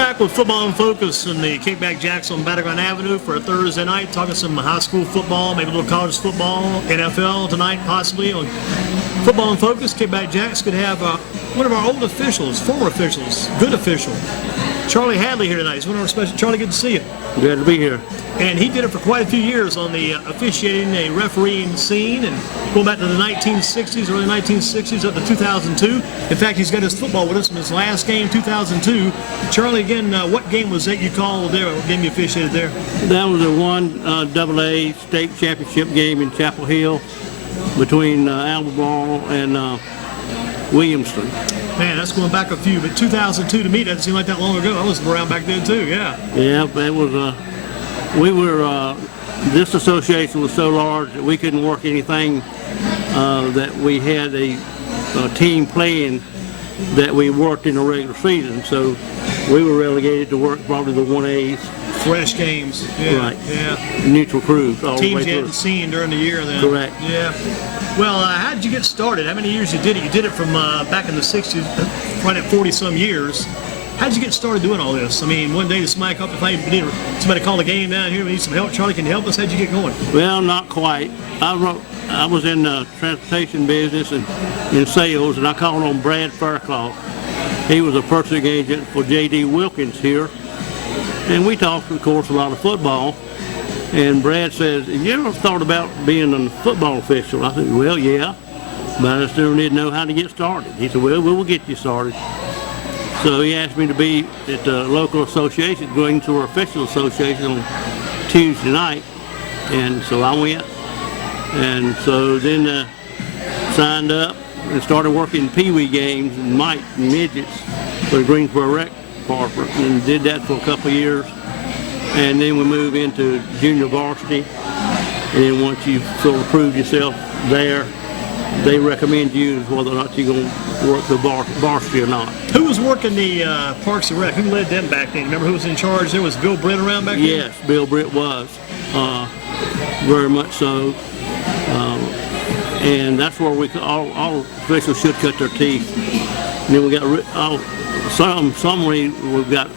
Back with Football in Focus in the Kickback Jacks on Battleground Avenue for a Thursday night, talking some high school football, maybe a little college football, NFL tonight possibly on Football in Focus. Kickback Jacks could have one of our old officials, former officials, good official, Charlie Hadley here tonight. He's one of our special. Charlie, good to see you. Glad to be here. And he did it for quite a few years on the officiating, a refereeing scene, and going back to the 1960s, early 1960s up to 2002. In fact, he's got his football with us in his last game, 2002. Charlie, again, what game was that you called there? What game you officiated there? That was a 1AA state championship game in Chapel Hill between Albemarle and Williamston. Man, that's going back a few, but 2002 to me doesn't seem like that long ago. I was around back then too, yeah. Yeah, it was, this association was so large that we couldn't work anything that we had a team playing that we worked in the regular season. So we were relegated to work probably the 1As. Fresh games, yeah. Right. Yeah. Neutral crews all the way Teams through. you hadn't seen during the year then. Correct. Yeah. Well, how did you get started? How many years you did it? You did it from back in the 60s, right at 40-some years. How did you get started doing all this? I mean, one day the somebody called, somebody called a game down here, we need some help. Charlie, can you help us? How'd you get going? Well, not quite. I was in the transportation business and in sales, and I called on Brad Fairclough. He was a purchasing agent for J.D. Wilkins here. And we talked, of course, a lot of football. And Brad says, "Have you ever thought about being a football official?" I said, "Well, yeah, but I just never did know how to get started." He said, "Well, we'll get you started." So he asked me to be at the local association, going to our official association on Tuesday night. And so I went. And so then signed up and started working Pee Wee games and mite and midgets for the Greensboro Rec Department, and did that for a couple of years. And then we moved into junior varsity. And then once you sort of prove yourself there, they recommend you whether or not you're going to work the varsity or not. Who was working the Parks and Rec? Who led them back then? Remember who was in charge there? Was Bill Britt around back then? Yes, Bill Britt was. Very much so. And that's where all officials should cut their teeth. And then we got some we got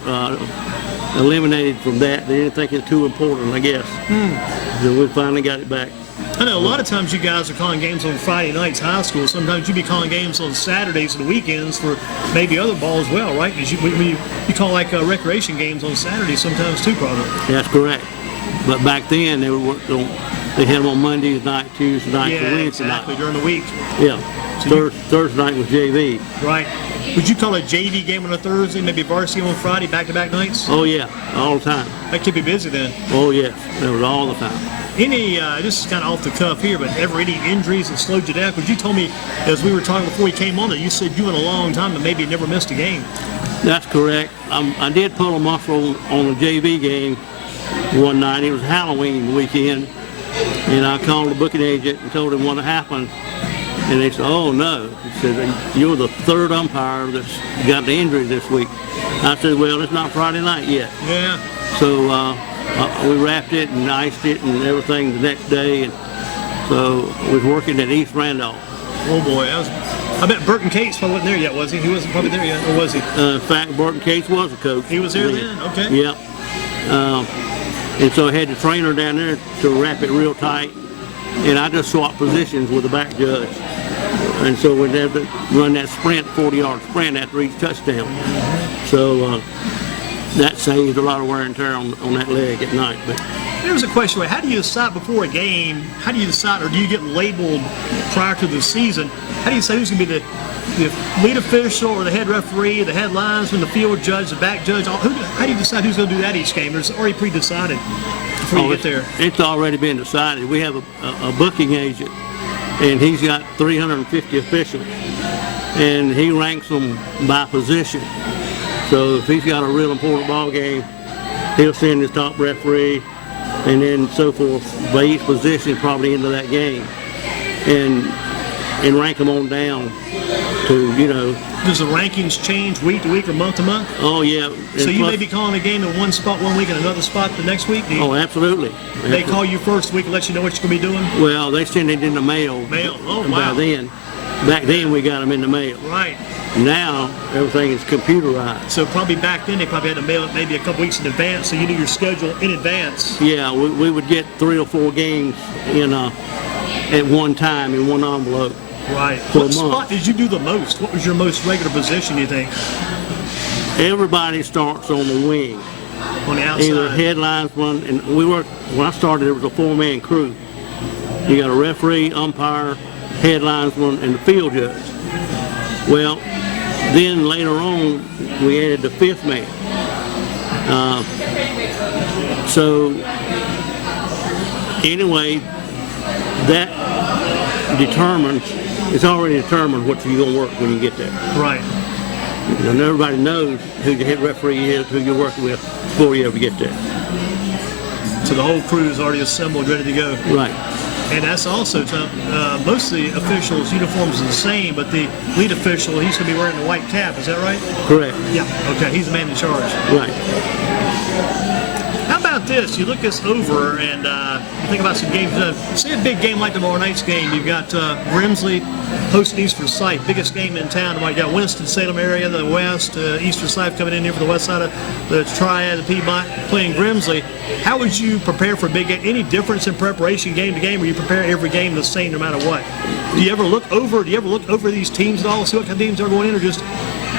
eliminated from that. They didn't think it was too important, I guess. So we finally got it back. I know a lot of times you guys are calling games on Friday nights, high school. Sometimes you'd be calling games on Saturdays and weekends for maybe other ball as well, right? Because you call like recreation games on Saturdays sometimes too, probably. That's correct. But back then they had them on Mondays night, Tuesday night, and Wednesday exactly, night. during the week. Yeah. So Thursday night was JV. Right. Would you call a JV game on a Thursday, maybe varsity on Friday, back-to-back nights? Oh yeah, all the time. That could be busy then. Oh yes, that was all the time. Any, this is kind of off the cuff here, but ever any injuries that slowed you down? Because you told me, as we were talking before you came on, that you said you went a long time and maybe never missed a game. That's correct. I did pull a muscle on a JV game one night. It was Halloween weekend, and I called the booking agent and told him what had happened. And they said, "Oh no," he said, "You're the third umpire that's got the injury this week." I said, "Well, it's not Friday night yet." Yeah. So we wrapped it and iced it and everything the next day, and so we was working at East Randolph. Oh boy, I bet Burton Cates probably wasn't there yet, was he? He wasn't probably there yet, or was he? In fact, Burton Cates was a coach. He was there then? Okay. Yep. And so I had the trainer down there to wrap it real tight, and I just swapped positions with the back judge. And so we'd have to run that sprint, 40-yard sprint after each touchdown. So that saved a lot of wear and tear on that leg at night. But there was a question, how do you decide before a game, how do you decide, or do you get labeled prior to the season, how do you say who's going to be the lead official or the head referee, the head linesman, the field judge, the back judge? How do you decide who's going to do that each game? Or is it already pre-decided before you get there? It's already been decided. We have a booking agent, and he's got 350 officials, and he ranks them by position. So if he's got a real important ball game, he'll send his top referee, and then so forth by each position probably into that game, and rank them on down to, you know. Does the rankings change week to week or month to month? Oh yeah. So you may be calling a game in one spot one week and another spot the next week? Oh, absolutely. They call you first week and let you know what you're going to be doing? Well, they send it in the mail. Mail? Oh, wow. By then. Back then we got them in the mail. Right. Now everything is computerized. So probably back then they probably had to mail it maybe a couple weeks in advance, so you knew your schedule in advance. Yeah, we would get 3 or 4 games at one time in one envelope. Right. For What a month. spot did you do the most? What was your most regular position, you think? Everybody starts on the wing. On the outside? Either headlinesman, and when I started, it was a 4-man crew. You got a referee, umpire, headlinesman, and the field judge. Well, then later on, we added the 5th man. So anyway, that it's already determined what you're going to work when you get there. Right. And everybody knows who your head referee is, who you're working with before you ever get there. So the whole crew is already assembled, ready to go. Right. And that's also, most of the officials' uniforms are the same, but the lead official, he's going to be wearing the white cap, is that right? Correct. Yeah, okay, he's the man in charge. Right. How about this? You look this over and you think about some games. Say a big game like tomorrow night's game. You've got Grimsley hosting East Forsyth, biggest game in town. You got Winston-Salem area, the west, East Forsyth coming in here for the west side of the Triad, the Piedmont, playing Grimsley. How would you prepare for a big game? Any difference in preparation game to game, or you prepare every game the same no matter what? Do you ever look over these teams at all, see what kind of teams are going in, or just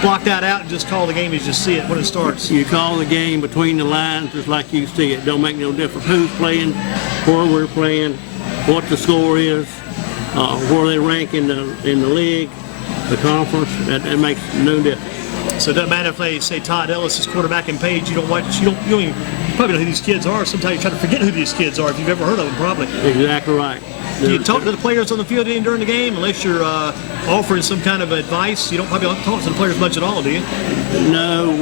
block that out and just call the game as you see it when it starts? You call the game between the lines just like you see it. Don't make no difference who's playing, where we're playing, what the score is, where they rank in the league, the conference. That makes no difference. So it doesn't matter if they say Todd Ellis is quarterback in Page. You don't even probably know who these kids are. Sometimes you try to forget who these kids are if you've ever heard of them. Probably. Exactly right. Do you talk to the players on the field during the game, unless you're offering some kind of advice? You don't probably talk to the players much at all, do you? No,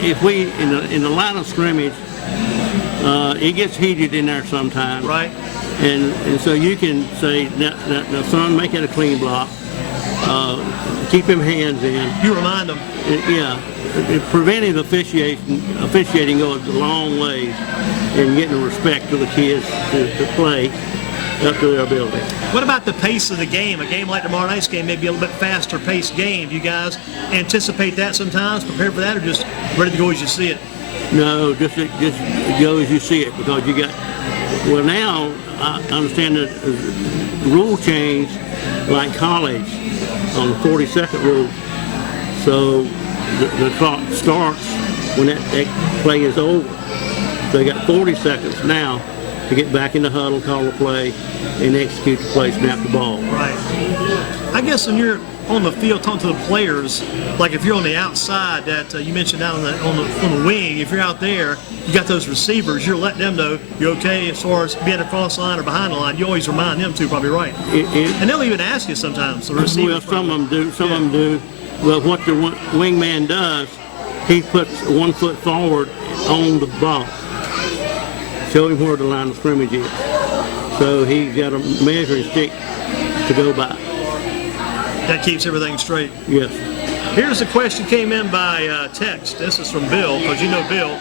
if we in the line of scrimmage, it gets heated in there sometimes. Right. And so you can say, now son, make it a clean block. Keep him hands in. You remind them. Yeah. Preventive officiating goes a long ways in getting the respect to the kids to play up to their ability. What about the pace of the game? A game like tomorrow night's game may be a little bit faster paced game. Do you guys anticipate that sometimes, prepare for that, or just ready to go as you see it? No, just go as you see it, because you got, well, now I understand that the rule change like college on the 40-second rule. So the clock starts when that play is over. So they got 40 seconds now to get back in the huddle, call the play, and execute the play, snap the ball. Right. I guess when you're on the field talking to the players, like if you're on the outside that you mentioned down on the wing, if you're out there, you got those receivers, you're letting them know you're okay as far as being across the line or behind the line. You always remind them too, probably right. And they'll even ask you sometimes, the receivers. Well, some of them do. Some of them do. But what the wingman does, he puts 1 foot forward on the ball. Show him where the line of scrimmage is. So he's got a measuring stick to go by. That keeps everything straight. Yes. Here's a question came in by text. This is from Bill, because you know Bill.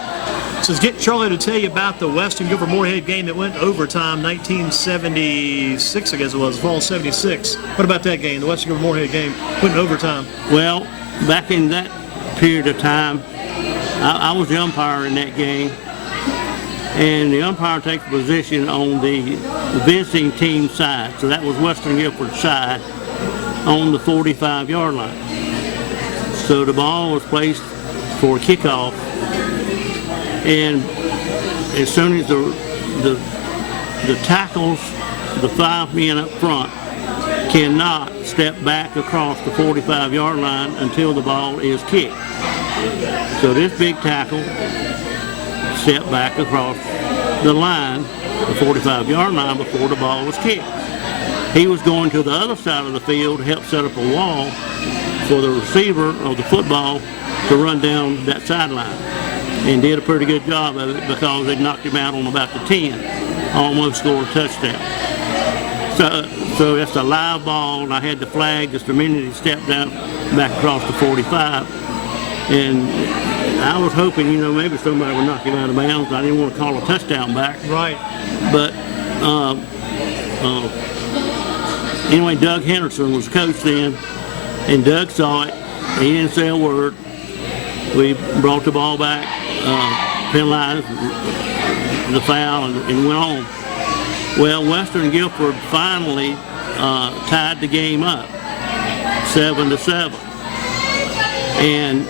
It says, get Charlie to tell you about the Western Gilbert Moorhead game that went overtime, 1976, I guess it was, fall 76. What about that game, the Western Gilbert Moorhead game, went in overtime? Well, back in that period of time, I was the umpire in that game. And the umpire takes position on the visiting team side. So that was Western Gilbert's side on the 45-yard line. So the ball was placed for kickoff, and as soon as the tackles, the 5 men up front, cannot step back across the 45-yard line until the ball is kicked. So this big tackle stepped back across the line, the 45-yard line, before the ball was kicked. He was going to the other side of the field to help set up a wall for the receiver of the football to run down that sideline, and did a pretty good job of it, because they knocked him out on about the 10, almost scored a touchdown. So that's a live ball, and I had the flag just the minute he stepped down back across the 45, and I was hoping, maybe somebody would knock him out of bounds. I didn't want to call a touchdown back. Right. But Anyway, Doug Henderson was coach then, and Doug saw it. He didn't say a word. We brought the ball back, penalized the foul, and went on. Well, Western Guilford finally tied the game up, 7-7, and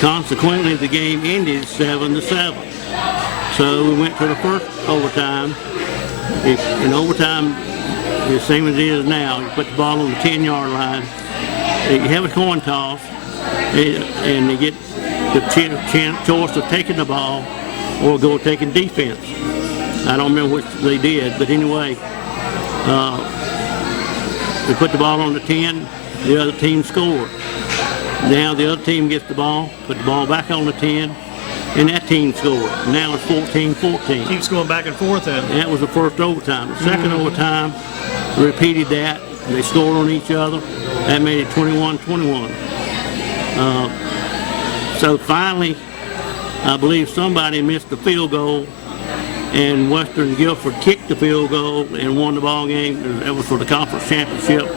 consequently the game ended 7-7. So we went to the first overtime. In overtime, the same as it is now. You put the ball on the 10-yard line. You have a coin toss, and you get the choice of taking the ball or go taking defense. I don't remember which they did, but anyway, they put the ball on the 10, the other team scored. Now the other team gets the ball, put the ball back on the 10, and that team scored. Now it's 14-14. Keeps going back and forth then. That was the first overtime. The second overtime repeated that. They scored on each other. That made it 21-21. So finally, I believe somebody missed the field goal, and Western Guilford kicked the field goal and won the ball game. That was for the conference championship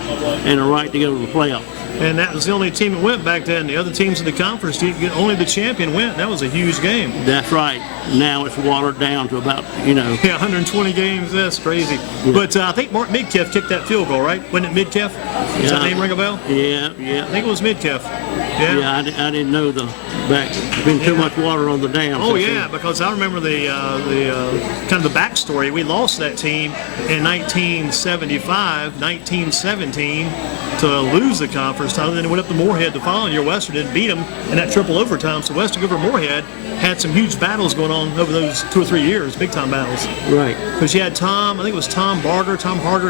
and the right to go to the playoffs. And that was the only team that went back then. The other teams in the conference, only the champion went. That was a huge game. That's right. Now it's watered down to about, Yeah, 120 games. That's crazy. Yeah. But I think Mark Midkiff kicked that field goal, right? Wasn't it Midkiff? Does that name ring a bell? Yeah. I think it was Midkiff. Yeah, I didn't know the back. There's been too much water on the dam. Oh yeah, because I remember the kind of the backstory. We lost that team in 1975, 1917 to lose the conference title. Then it went up to Moorhead the following year. Western didn't beat them in that triple overtime. So Western Guilford Moorhead had some huge battles going on over those 2 or 3 years, big time battles. Right. Because you had Tom Harger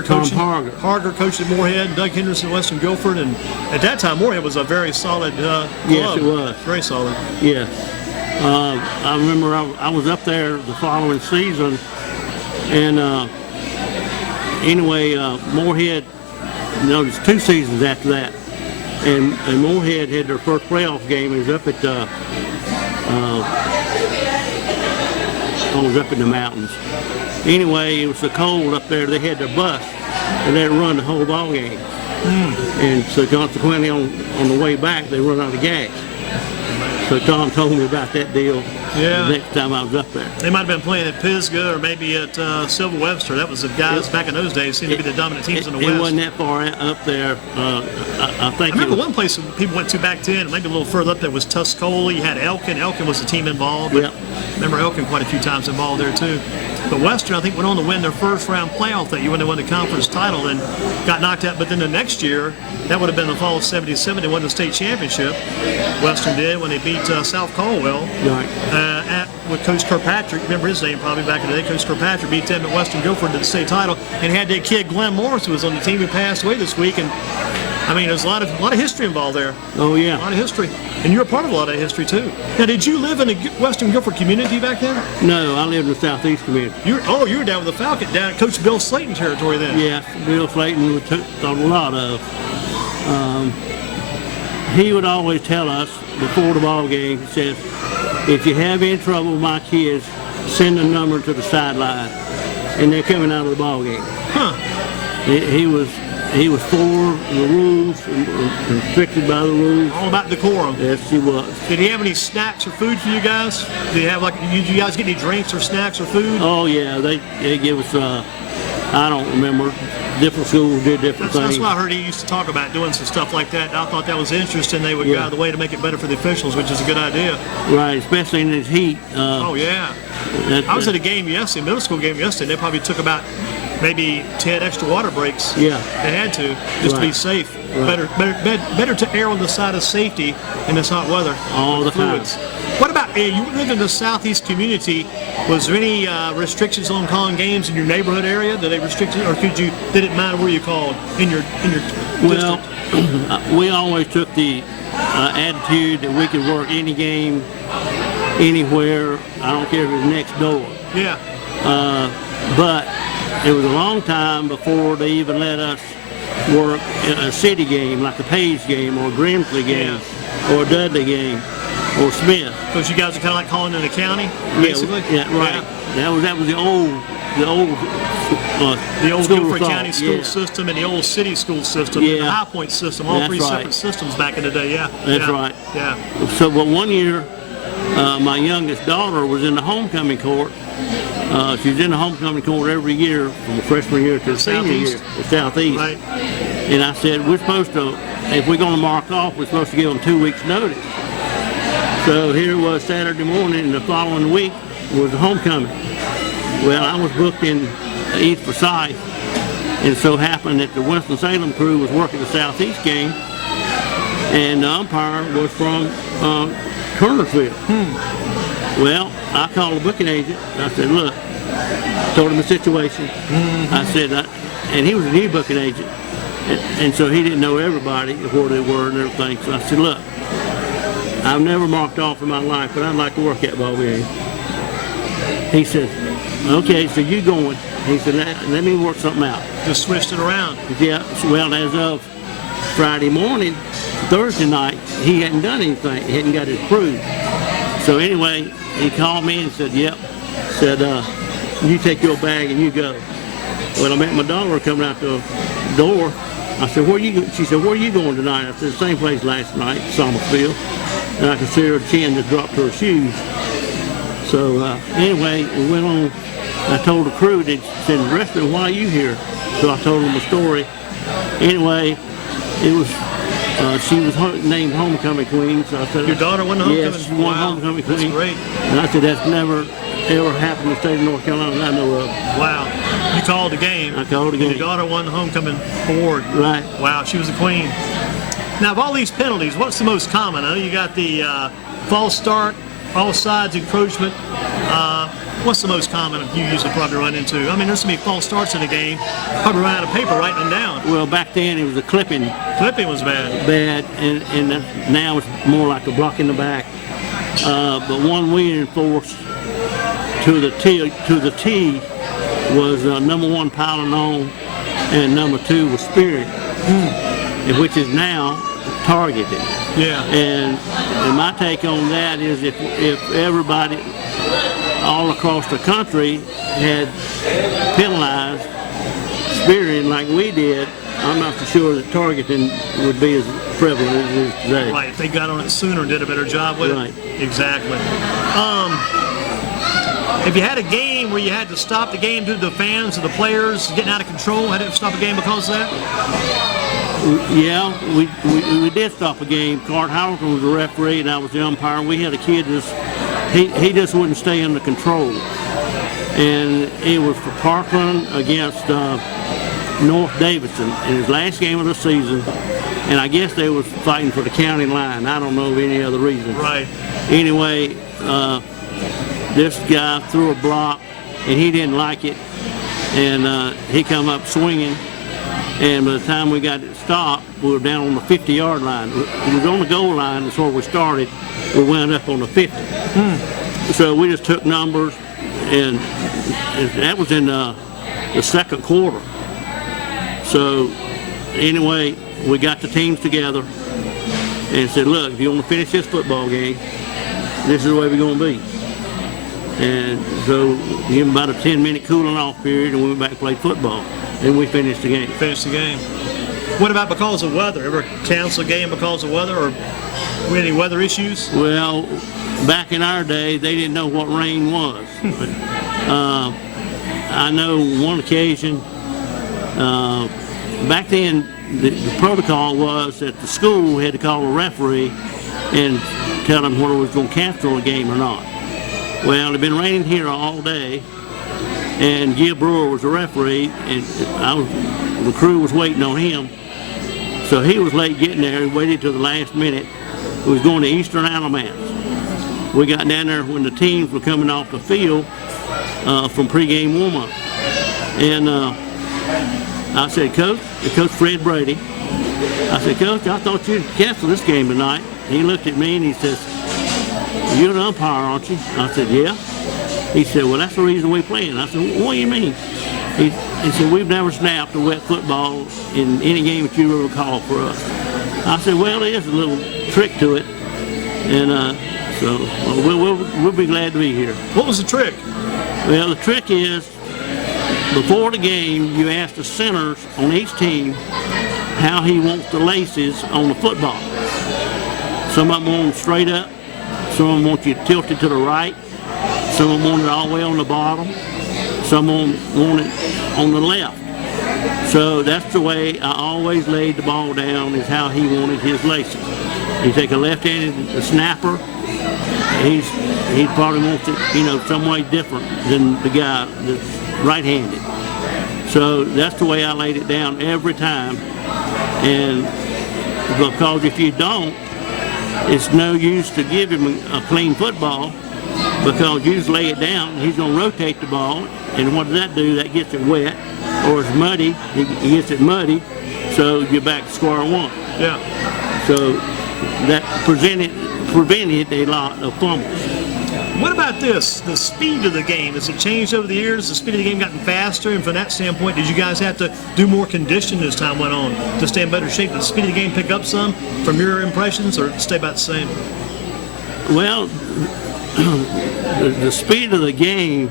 coaching. Harger coached at Moorhead, Doug Henderson, Western Guilford, and at that time Moorhead was a very solid club. Yes, it was. Very solid. Yes. I remember I was up there the following season, and anyway, Moorhead, there's 2 seasons after that, and Moorhead had their first playoff game. It was up at up in the mountains. Anyway, it was so cold up there, they had their bus, and they run the whole ball game. And so consequently, on the way back, they run out of gas. So Tom told me about that deal the next time I was up there. They might have been playing at Pisgah or maybe at Silver Webster. That was the guys back in those days seemed to be the dominant teams in the West. It wasn't that far up there. I think. I remember one place people went to back then, maybe a little further up there, was Tuscola. You had Elkin. Elkin was the team involved. But remember Elkin quite a few times involved there too. But Western, I think, went on to win their first round playoff that year when they won the conference title and got knocked out. But then the next year, that would have been the fall of '77, they won the state championship. Western did when they beat South Caldwell. Right. With Coach Kirkpatrick. Remember his name probably back in the day. Coach Kirkpatrick beat them at Western Guilford to the state title and had that kid Glenn Morris who was on the team who passed away this week. And I mean, there's a lot of history involved there. Oh yeah. A lot of history. And you're a part of a lot of history too. Now, did you live in the Western Guilford community back then? No, I lived in the southeast community. You were down with the Falcon, down at Coach Bill Slayton territory then. Yeah, Bill Slayton we took a lot of. He would always tell us before the ball game, he says, if you have any trouble with my kids, send a number to the sideline. And they're coming out of the ball game. Huh. He was for the rules and restricted by the rules. All about decorum. Yes, he was. Did he have any snacks or food for you guys? Did he have did you guys get any drinks or snacks or food? Oh yeah, they give us. I don't remember. Different schools did different things. That's what I heard he used to talk about, doing some stuff like that. I thought that was interesting. They would go out of the way to make it better for the officials, which is a good idea. Right, especially in this heat. Oh yeah. I was at a game yesterday, middle school game yesterday. They probably took about maybe 10 extra water breaks. Yeah. They had to, just to be safe. Right. Better to err on the side of safety in this hot weather. All the fluids. time. What about, you live in the southeast community, was there any restrictions on calling games in your neighborhood area? Did they restrict it, or did it matter where you called in your Well, we always took the attitude that we could work any game, anywhere. I don't care if it was next door. Yeah. But it was a long time before they even let us work a city game, like a Page game or a Grimsley game or a Dudley game or Smith. Because you guys are kind of like calling in the county, basically? Yeah, right. Yeah. That was the old The old school Guilford of County thought. school Yeah. system and the old city school system, and the Yeah. High Point system, all That's three right. separate systems back in the day. Yeah, That's yeah. right. Yeah, So, but one year, my youngest daughter was in the homecoming court. She was in the homecoming court every year from the freshman year to the senior year, Southeast. the Southeast. right. And I said, we're supposed to, if we're going to mark off, we're supposed to give them 2 weeks' notice. So here it was Saturday morning, and the following week was the homecoming. Well, I was booked in East Forsyth, and it so happened that the Winston-Salem crew was working the Southeast game, and the umpire was from Turnersville. Well, I called the booking agent, and I said, look, told him the situation. I said, and he was a new booking agent, and so he didn't know everybody, where they were and everything. So I said, look, I've never marked off in my life, but I'd like to work that ball game. He said, okay, so you going. He said, let me work something out. Just switched it around. Yeah, well, as of Friday morning, Thursday night, he hadn't done anything. He hadn't got it approved. So anyway, he called me and said, yep. Said, you take your bag and you go. Well, I met my daughter coming out the door. I said, she said, where are you going tonight? I said, the same place last night, Somersville. And I could see her chin just dropped to her shoes. So anyway, we went on. I told the crew, they said, wrestling, why are you here? So I told them the story. Anyway, it was, she was named Homecoming Queen. So I said, Your daughter won the homecoming? Yes, she won Homecoming Queen. That's great. And I said, that's never, ever happened in the state of North Carolina that I know of. Wow. You called the game. I called the game. And your daughter won the homecoming award. Right. Wow, she was the queen. Now, of all these penalties, what's the most common? I know you got the false start, offsides, encroachment. What's the most common you usually probably run into? I mean, there's so many false starts in the game. Probably run out of paper writing them down. Well, back then it was a clipping. Clipping was bad. And now it's more like a block in the back. But one we enforced to the T was number 1 piling on, and number 2 was spearing, which is now targeted. Yeah. And my take on that is if everybody all across the country had penalized spearing like we did, I'm not for sure that targeting would be as prevalent as it is today. Right. If they got on it sooner and did a better job with Right. it. Exactly. If you had a game where you had to stop the game due to the fans or the players getting out of control, had to stop a game because of that? Yeah, we did stop a game. Cart Hamilton was the referee and I was the umpire. We had a kid he just wouldn't stay under control. And it was for Parkland against North Davidson in his last game of the season. And I guess they was fighting for the county line. I don't know of any other reason. Right. Anyway, this guy threw a block and he didn't like it. And he come up swinging. And by the time we got it stopped, we were down on the 50-yard line. We was on the goal line, that's where we started. We wound up on the 50. So we just took numbers, and that was in the second quarter. So anyway, we got the teams together and said, look, if you want to finish this football game, this is the way we're going to be. And so give them about a 10-minute cooling off period, and we went back and played football. And we finished the game. Finished the game. What about because of weather? Ever cancel a game because of weather, or were any weather issues? Well, back in our day, they didn't know what rain was. But, I know one occasion, back then, the protocol was that the school had to call a referee and tell them whether it was going to cancel a game or not. Well, it had been raining here all day, and Gil Brewer was the referee, and the crew was waiting on him. So he was late getting there. He waited till the last minute. He was going to Eastern Alamance. We got down there when the teams were coming off the field from pregame warm-up. And I said, Coach Fred Brady, I said, Coach, I thought you'd cancel this game tonight. He looked at me and he says, you're the umpire, aren't you? I said, yeah. He said, well, that's the reason we're playing. I said, what do you mean? He said, we've never snapped a wet football in any game that you ever called for us. I said, well, there's a little trick to it. And so we'll be glad to be here. What was the trick? Well, the trick is before the game, you ask the centers on each team how he wants the laces on the football. Some of them want them straight up, some of them want you tilted to the right, some of them want it all the way on the bottom, some of them want it on the left. So that's the way I always laid the ball down, is how he wanted his laces. You take a left-handed snapper, he probably wants it, some way different than the guy that's right-handed. So that's the way I laid it down every time. And because if you don't, it's no use to give him a clean football, because you just lay it down, he's going to rotate the ball, and what does that do? That gets it wet, or it's muddy, he gets it muddy, so you're back to square one. Yeah. So that prevented a lot of fumbles. What about this? The speed of the game, has it changed over the years? The speed of the game gotten faster, and from that standpoint, did you guys have to do more conditioning as time went on to stay in better shape? Did the speed of the game pick up some from your impressions, or stay about the same? Well, the speed of the game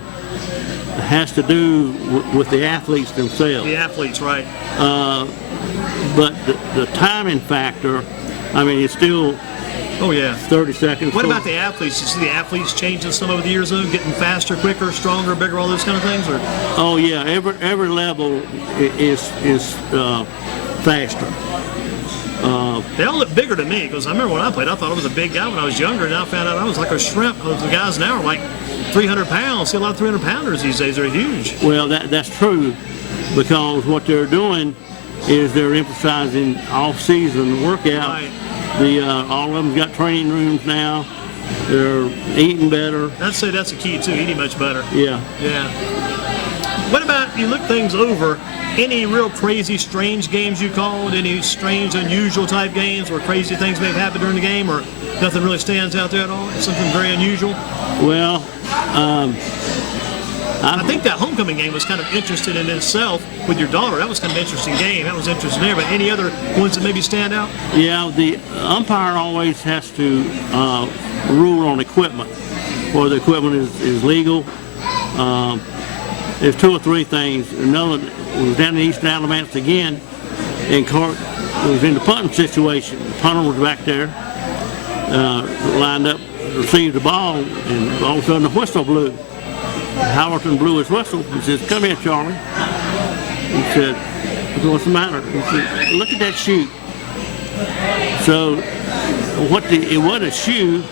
has to do with the athletes themselves. The athletes, right. But the timing factor, it's still 30 seconds. What about the athletes? Did you see the athletes changing some over the years, though? Getting faster, quicker, stronger, bigger, all those kind of things? Or? Oh, yeah. Every level is faster. They all look bigger to me, because I remember when I played, I thought I was a big guy when I was younger, and I found out I was like a shrimp, because the guys now are like 300 pounds. See a lot of 300-pounders these days. They're huge. Well, that's true, because what they're doing is they're emphasizing off-season workout. Right. All of them got training rooms now. They're eating better. I'd say that's a key, too, eating much better. Yeah. Yeah. What about, you look things over, any real crazy, strange games you called? Any strange, unusual type games where crazy things may have happened during the game, or nothing really stands out there at all? Something very unusual? Well, I think that homecoming game was kind of interesting in itself with your daughter. That was kind of an interesting game. That was interesting there. But any other ones that maybe stand out? Yeah, the umpire always has to rule on equipment, whether the equipment is legal. There's two or three things. Another was down in Eastern Alabama again, and Clark was in the punting situation. The punter was back there, lined up, received the ball, and all of a sudden the whistle blew. Howerton blew his whistle. He says, "Come here, Charlie." He said, "What's the matter?" He said, "Look at that shoe." So it wasn't a shoe,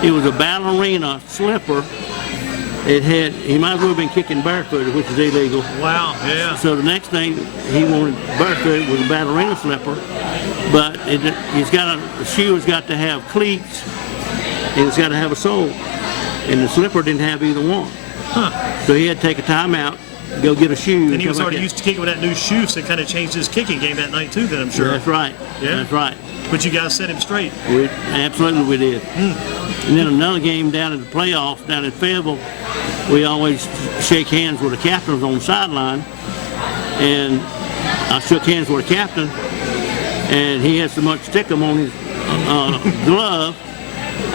it was a ballerina slipper. He might as well have been kicking barefooted, which is illegal. Wow, yeah. So the next thing he wanted barefooted was a ballerina slipper, but the shoe has got to have cleats, and it's got to have a sole, and the slipper didn't have either one. Huh. So he had to take a timeout, go get a shoe. And he was already used to kicking with that new shoe, so it kind of changed his kicking game that night too, then I'm sure. That's right. Yeah. That's right. But you guys set him straight. Absolutely we did. And then another game down in the playoffs, down in Fayetteville, we always shake hands with the captains on the sideline. And I shook hands with the captain, and he had so much stickum on his glove,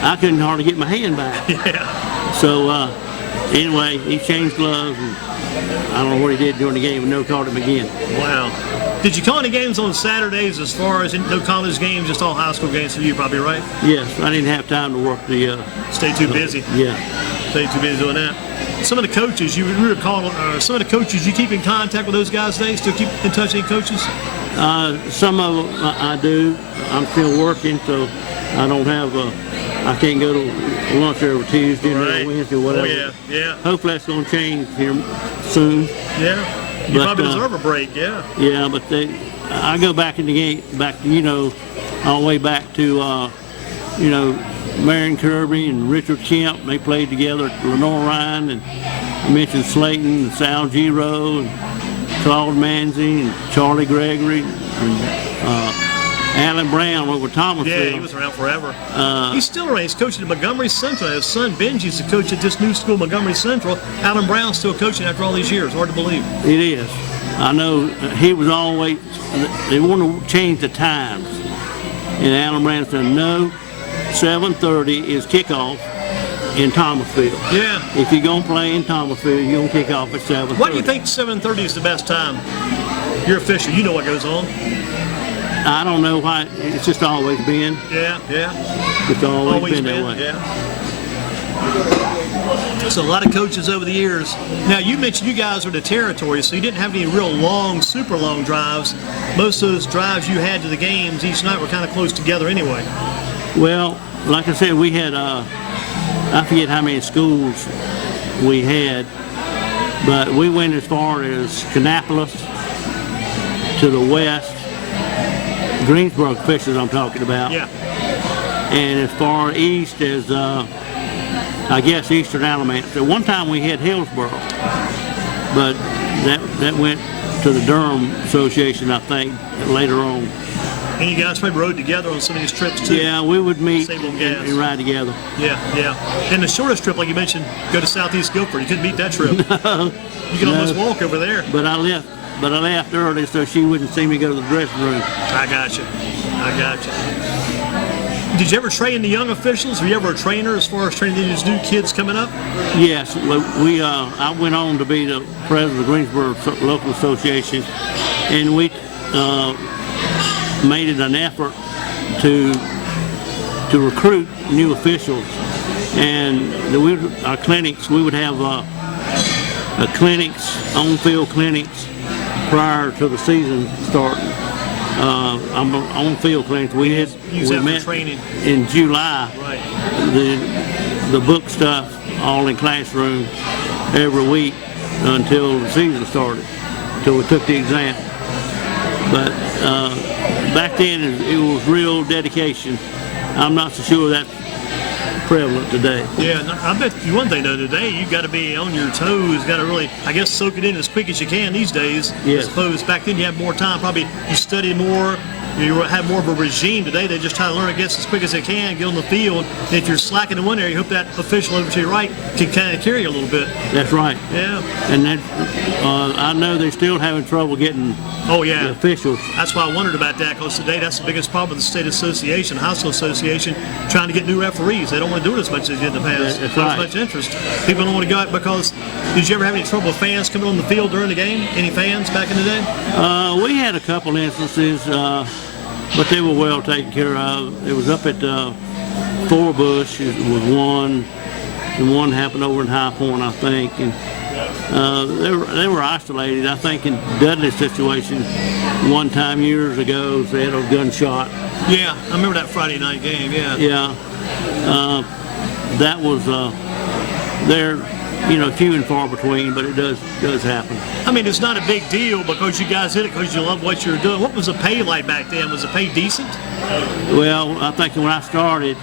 I couldn't hardly get my hand back. Yeah. So anyway, he changed gloves, and I don't know what he did during the game, but no called him again. Wow. Did you call any games on Saturdays as far as no college games, just all high school games for you, probably, right? Yes, I didn't have time to work the... Stay too busy. Yeah. Stay too busy doing that. Some of the coaches, you recall, some of the coaches, you keep in contact with those guys today? Still keep in touch with any coaches? Some of them I do. I'm still working, so I don't have I can't go to lunch every Tuesday or Wednesday or whatever. Oh, yeah. Hopefully that's going to change here soon. Yeah. You probably deserve a break, yeah. Yeah, but I go back in the game, all the way back to, Marion Kirby and Richard Kemp. They played together at Lenore Ryan, and I mentioned Slayton and Sal Giro and Claude Manzi and Charlie Gregory and Alan Brown over Thomasville. Yeah, he was around forever. He's still around. He's coaching at Montgomery Central. His son Benji's the coach at this new school, Montgomery Central. Alan Brown's still coaching after all these years. Hard to believe. It is. I know he was always, they want to change the times. And Alan Brown said, no, 7:30 is kickoff, in Thomasville. Yeah. If you're going to play in Thomasville, you're going to kick off at 7:30. Why do you think 7:30 is the best time? You're official. You know what goes on. I don't know why. It's just always been. Yeah. It's always been that way. Yeah. So a lot of coaches over the years. Now you mentioned you guys were the territory, so you didn't have any real long, super long drives. Most of those drives you had to the games each night were kind of close together anyway. Well, like I said, we had I forget how many schools we had, but we went as far as Kannapolis to the west, Greensboro officials I'm talking about. Yeah. And as far east as I guess Eastern Alamance. So one time we had Hillsboro, but that went to the Durham Association, I think, later on. And you guys probably rode together on some of these trips too. Yeah, we would meet Save on and gas. ride together. Yeah. And the shortest trip, like you mentioned, go to Southeast Guilford. You couldn't beat that trip. You could almost walk over there. But I left early so she wouldn't see me go to the dressing room. I got you. Did you ever train the young officials? Were you ever a trainer as far as training these new kids coming up? Yes, I went on to be the president of the Greensboro Local Association, and we made it an effort to recruit new officials. And our clinics, we would have clinics, on-field clinics, prior to the season starting. On-field clinics. We met training in July. Right. The book stuff all in classroom every week until the season started, until we took the exam. But back then it was real dedication. I'm not so sure that's prevalent today. Yeah, I bet you one thing though, today you've got to be on your toes, got to really, I guess, soak it in as quick as you can these days. Yes. I suppose back then you had more time, probably you study more, you have more of a regime. Today they just try to learn, I guess, as quick as they can, get on the field. And if you're slacking in one area, you hope that official over to your right can kind of carry you a little bit. That's right. Yeah. And that I know they're still having trouble getting the officials. That's why I wondered about that, because today that's the biggest problem with the state association, high school association, trying to get new referees. They don't want to do it as much as they did in the past. That's Not right. as much interest. People don't want to go out because, did you ever have any trouble with fans coming on the field during the game? Any fans back in the day? We had a couple instances, but they were well taken care of. It was up at Forbush. It was one, and one happened over in High Point, I think. And they were isolated. I think in Dudley's situation, one time years ago, they had a gunshot. Yeah, I remember that Friday night game. Yeah. Yeah, that was they're few and far between, but it does happen. I mean, it's not a big deal because you guys did it because you love what you were doing. What was the pay like back then? Was the pay decent? Well, I think when I started,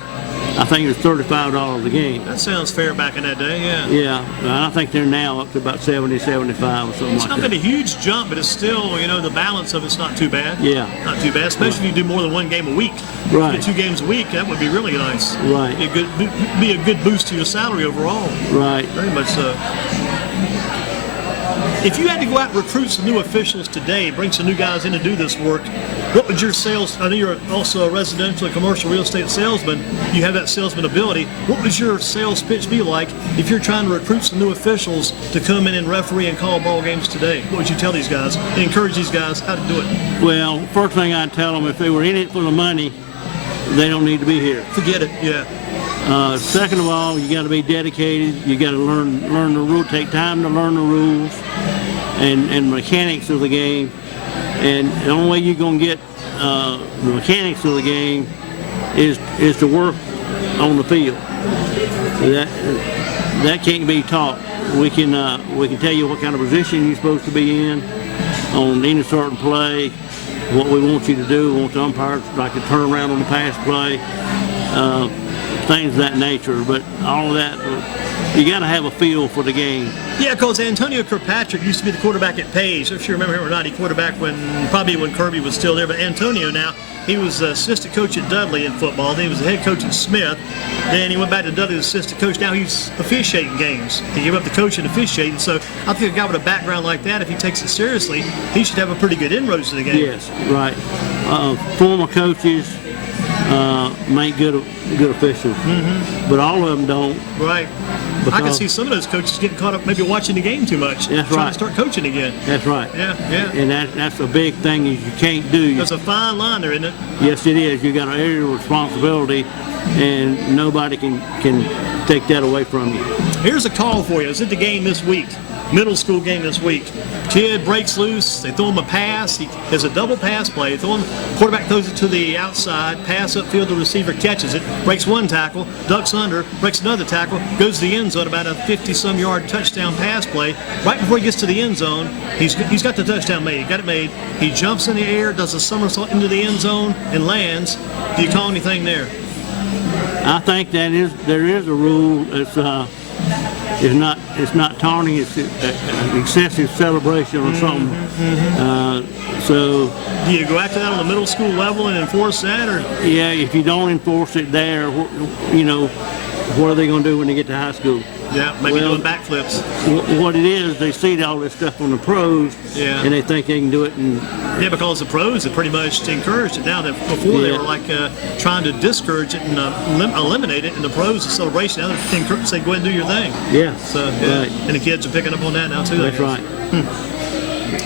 I think it was $35 a game. That sounds fair back in that day, yeah. Yeah, I think they're now up to about 70, 75 or something It's like not that. been a huge jump, but it's still, the balance of it's not too bad. Yeah. Not too bad, especially if you do more than one game a week. Right. If you do 2 games a week, that would be really nice. Right. Be a good boost to your salary overall. Right. Very much so. If you had to go out and recruit some new officials today, bring some new guys in to do this work, what would your sales, I know you're also a residential and commercial real estate salesman, you have that salesman ability, what would your sales pitch be like if you're trying to recruit some new officials to come in and referee and call ball games today? What would you tell these guys and encourage these guys how to do it? Well, first thing I'd tell them, if they were in it for the money, they don't need to be here. Forget it, yeah. Second of all, you got to be dedicated. You got to learn the rules. Take time to learn the rules and mechanics of the game. And the only way you're going to get the mechanics of the game is to work on the field. That can't be taught. We can tell you what kind of position you're supposed to be in on any certain play, what we want you to do. We want the umpires like to turn around on the pass play. Things of that nature, but all of that, you got to have a feel for the game. Yeah, because Antonio Kirkpatrick used to be the quarterback at Page. If you remember him or not, he quarterbacked probably when Kirby was still there. But Antonio now, he was assistant coach at Dudley in football. Then he was the head coach at Smith. Then he went back to Dudley as assistant coach. Now he's officiating games. He gave up the coach and officiating. So I think a guy with a background like that, if he takes it seriously, he should have a pretty good inroads to the game. Yes, right. Former coaches make good officials. But all of them don't. Right. I can see some of those coaches getting caught up maybe watching the game too much. That's trying right. to start coaching again. That's right. Yeah, yeah. And that's a big thing is you can't do. There's a fine line there, isn't it? Yes, it is. You got an area of responsibility, and nobody can take that away from you. Here's a call for you. I was at the game this week, middle school game this week. Kid breaks loose. They throw him a pass. There's a double pass play. Quarterback throws it to the outside. Pass upfield. The receiver catches it. Breaks one tackle. Ducks under. Breaks another tackle. Goes to the end zone. About a 50-some yard touchdown pass play. Right before he gets to the end zone, he's got the touchdown made. He got it made. He jumps in the air, does a somersault into the end zone, and lands. Do you call anything there? I think there is a rule. It's not taunting. It's excessive celebration or something. So do you go after that on the middle school level and enforce that, or? Yeah, if you don't enforce it there, what are they going to do when they get to high school? Yeah, maybe doing backflips. What it is, they see all this stuff on the pros, and they think they can do it. Yeah, because the pros have pretty much encouraged it now. That before they were like trying to discourage it and eliminate it, and the pros, the celebration, now they're encouraged to say, go ahead and do your thing. Yeah. So, right. And the kids are picking up on that now too. That's right.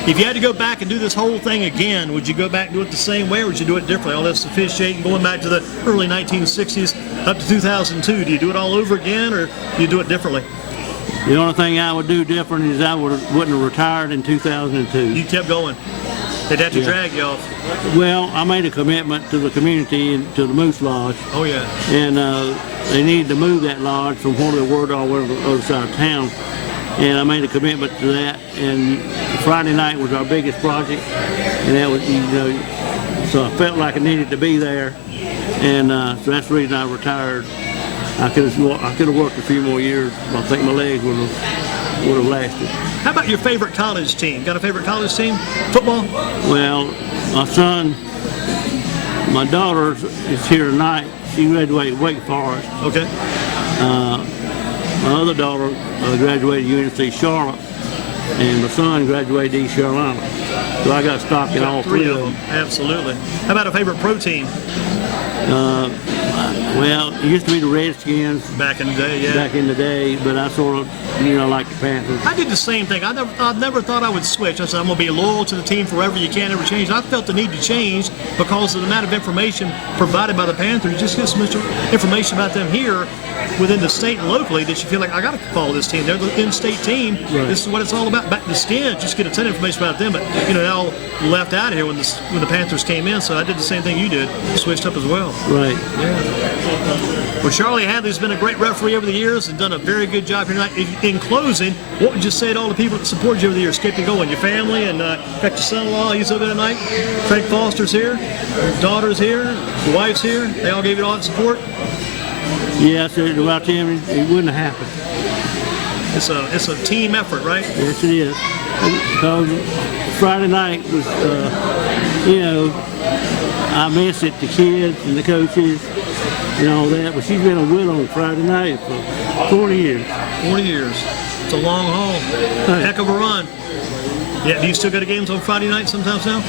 If you had to go back and do this whole thing again, would you go back and do it the same way, or would you do it differently? All this officiating, going back to the early 1960s up to 2002, do you do it all over again, or do you do it differently? The only thing I would do different is I wouldn't have retired in 2002. You kept going. They'd have to drag you off. Well, I made a commitment to the community and to the Moose Lodge. Oh, yeah. And they needed to move that lodge from where they were to all over the other side of town. And I made a commitment to that. And Friday night was our biggest project. And that was, so I felt like I needed to be there. And so that's the reason I retired. I could have worked a few more years. I think my legs would have lasted. How about your favorite college team? Got a favorite college team? Football? Well, my daughter is here tonight. She graduated Wake Forest. Okay. My other daughter graduated UNC Charlotte, and my son graduated East Carolina. So I got stock in all three of them. Absolutely. How about a favorite pro team? Well, it used to be the Redskins. Back in the day, yeah. Back in the day, but I sort of, like the Panthers. I did the same thing. I never thought I would switch. I said, I'm going to be loyal to the team forever. You can't ever change. I felt the need to change because of the amount of information provided by the Panthers. Just get some information about them here within the state and locally that you feel like, I got to follow this team. They're the in-state team. Right. This is what it's all about. Back to the skin, just get a ton of information about them. But, they all left out of here when the Panthers came in. So I did the same thing you did. Switched up as well. Right. Yeah. Well, Charlie Hadley's been a great referee over the years and done a very good job here tonight. In closing, what would you say to all the people that supported you over the years? Kept you going, your family, and got your son-in-law, he's over there tonight. Craig Foster's here, your daughter's here, your wife's here. They all gave you all that support? Yeah, so without them, it wouldn't have happened. It's a team effort, right? Yes, it is. Because Friday night was, I miss it, the kids and the coaches and all that, but she's been a widow on Friday night for 40 years. 40 years. It's a long haul. Right. Heck of a run. Yeah, do you still go to games on Friday night sometimes now?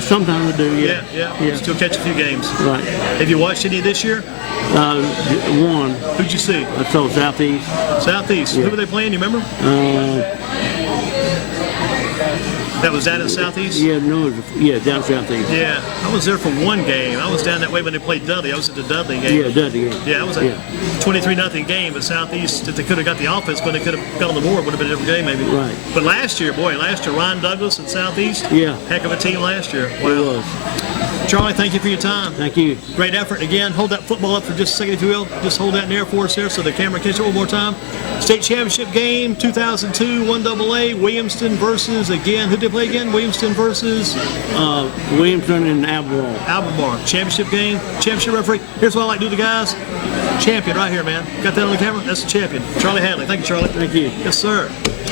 Sometimes I do, yeah. Yeah. Still catch a few games. Right. Have you watched any this year? One. Who'd you see? I saw Southeast. Southeast. Yeah. Who were they playing, you remember? That was down in Southeast? Yeah, down Southeast. Yeah, I was there for one game. I was down that way when they played Dudley. I was at the Dudley game. Yeah, Dudley game. Yeah, it was a 23-0 game, but Southeast, if they could have got the offense, when they could have got on the board, would have been a different game maybe. Right. But last year, Ryan Douglas at Southeast. Yeah. Heck of a team last year. Wow. It was. Charlie, thank you for your time. Thank you. Great effort. Again, hold that football up for just a second, if you will. Just hold that in there for us there so the camera can catch it one more time. State championship game, 2002, 1AA, Williamston versus, again, who did they play again? Williamston versus? Williamston and Albemarle. Albemarle. Championship game, championship referee. Here's what I like to do to the guys. Champion right here, man. Got that on the camera? That's the champion. Charlie Hadley. Thank you, Charlie. Thank you. Yes, sir.